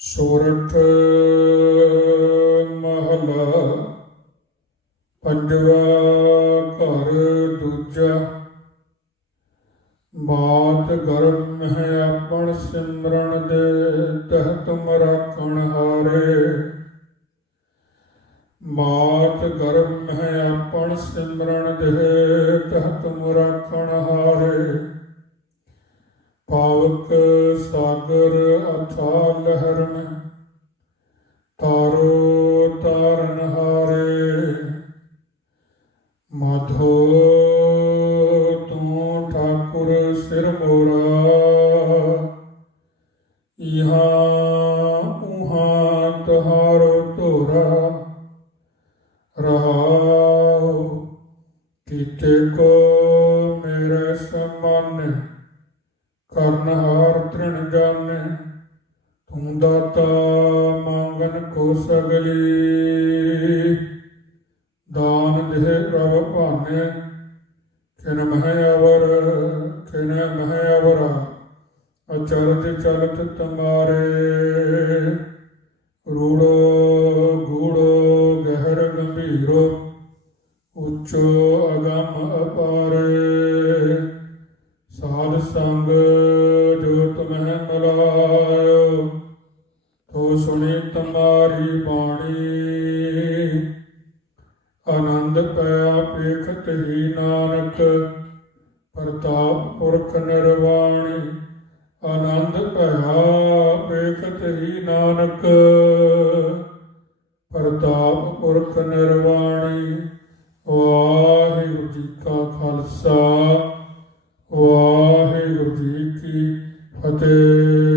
ਸੋਰਠ ਮਹਲਾ ਪੰਜਵਾ ਘਰ ਦੂਜਾ। ਬਾਤ ਗਰਮ ਹੈ ਆਪਣ ਸਿਮਰਨ ਦੇ ਤਹ ਤੁਮ ਰਾਖਣ ਹਾਰੇ। ਮਾਤ ਗਰਭ ਹੈ ਆਪਣ ਸਿਮਰਨ ਦੇ ਤਹ ਤੁਮ ਰਾਖਣ ਹਾਰੇ। ਪਾਵਕ ਸਾਗਰ ਅਥਾ ਲਹਿਰ ਮੈਂ, ਤਾਰੋ ਤਾਰਨ ਹਾਰੇ। ਮਾਧੋ ਤੂੰ ਠਾਕੁਰ ਸਿਰ ਮੋਰਾ, ਇਹਾਂ ਉਹਾਂ ਤੁਹਾਰੋ ਤੋਰਾ ਰਹਾਉ ਕੀਤੇ ਕੋ ਮੇਰੇ ਸਮਾਨੇ। ਕਰਨਹਾਰ ਤ੍ਰਿਣ ਜਾਣੇ, ਤੂੰ ਦਾਤਾ ਮੰਗਨ ਕੋ ਸਗਲੀ। ਦਾਨ ਦੇ ਰਵ ਭਾਨੇ, ਕਿਨ ਮਹਿ ਅਵਰ, ਕਿਨ ਮਹਿ ਅਵਰਾ, ਅਚਰਜ ਚਲਤ ਤਮਾਰੇ। ਰੂੜੋ ਗੂੜੋ ਗਹਿਰ ਗੰਭੀਰੋ, ਉੱਚੋ ਅਗੰਮ ਜੋਤ ਮਹਿ ਮਲਾਇਓ ਤੋ ਸੁਣੀ ਤਮਾਰੀ ਬਾਣੀ। ਆਨੰਦ ਪਿਆ ਪੇਖਤ ਹੀ ਨਾਨਕ, ਪ੍ਰਤਾਪ ਪੁਰਖ ਨਿਰਵਾਣੀ। ਆਨੰਦ ਭਇਆ ਪੇਖਤ ਹੀ ਨਾਨਕ, ਪ੍ਰਤਾਪ ਪੁਰਖ ਨਿਰਵਾਣੀ। ਵਾਹਿਗੁਰੂ ਜੀ ਕਾ ਖਾਲਸਾ। ਵਾਹਿਗੁਰੂ ਜੀ ਕੀ ਫਤਿਹ।